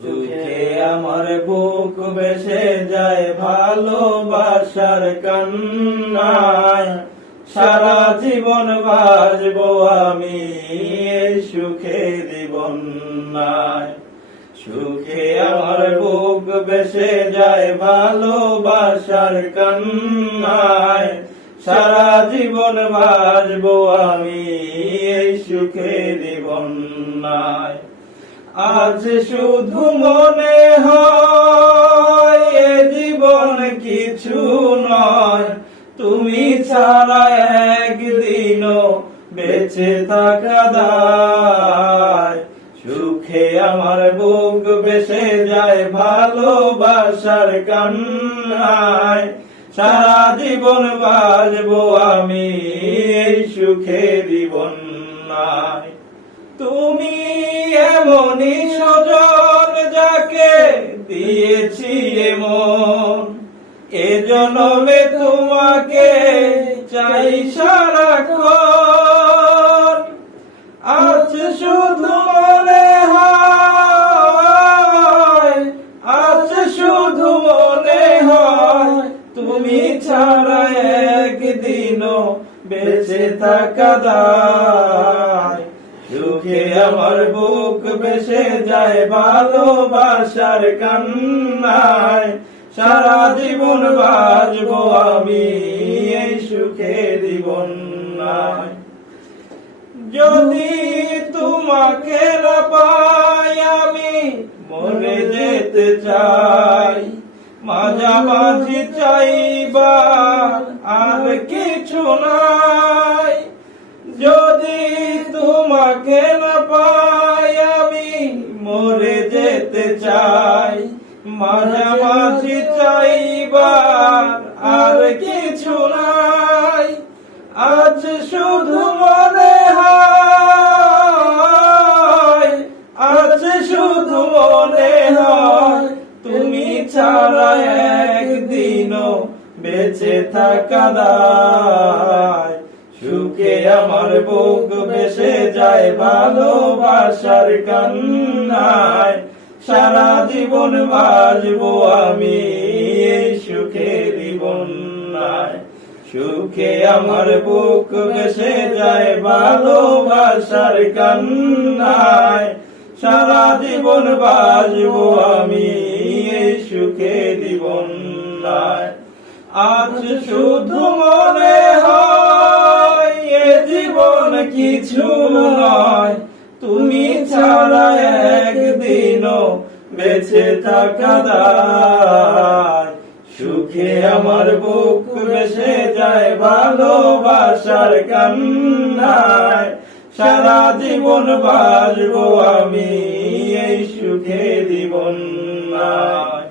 সুখে আমার বুক বেসে যায় ভালোবাসার কান্নায়। সারা জীবন বাজবো আমি সুখে নাই সুখে আমার বুক বেসে যায় ভালোবাসার কান্নায়। সারা জীবন বাজবো আমি সুখে জীবন নাই আজ শুধু মনে হয় জীবন কিছু নয়। তুমি ছাড়া একদিনও বেঁচে থাকা সুখে আমার বুক বেসে যায় ভালোবাসার কান্নায়। সারা জীবন বাজবো আমি সুখে জীবন নাই। তুমি এমনই সজন যাকে দিয়েছি এমন। এ জনমে তোমাকে চাই সারাক্ষণ। আজ শুধু মনে হয়, আজ শুধু মনে হয়, তুমি ছাড়া একদিনও বেঁচে থাকা সুখে আমার বুক বেসে যায় ভালোবাসার কান্নায়। সারা জীবন বাজবো আমি এই সুখে জীবন যদি তোমাকে না পাই আমি মরে যেতে চাই। মাঝামাঝি চাইবা আর কিছু নাই যেতে চাই মাঝামাঝি চাইবার আর কিছু নাই। আজ শুধু মনে হয়, আজ শুধু মনে হয়, তুমি ছাড়া একদিনও বেঁচে থাকা দায় সুখে আমার বুক বেসে যায় ভালোবাসার কান্নায়। সারা জীবন বাজবো আমি সুখে জীবন নাই সুখে আমার বুক বেসে যায় ভালোবাসার কান্নায়। সারা জীবন বাজবো আমি সুখে জীবন নাই আজ শুধু মনে হয়, এ জীবন কিছু বেঁচে থাকা দায়। সুখে আমার বুক বেসে যায় ভালোবাসার কান্নায়। সারা জীবন বাসবো আমি এই সুখে জীবন নাই।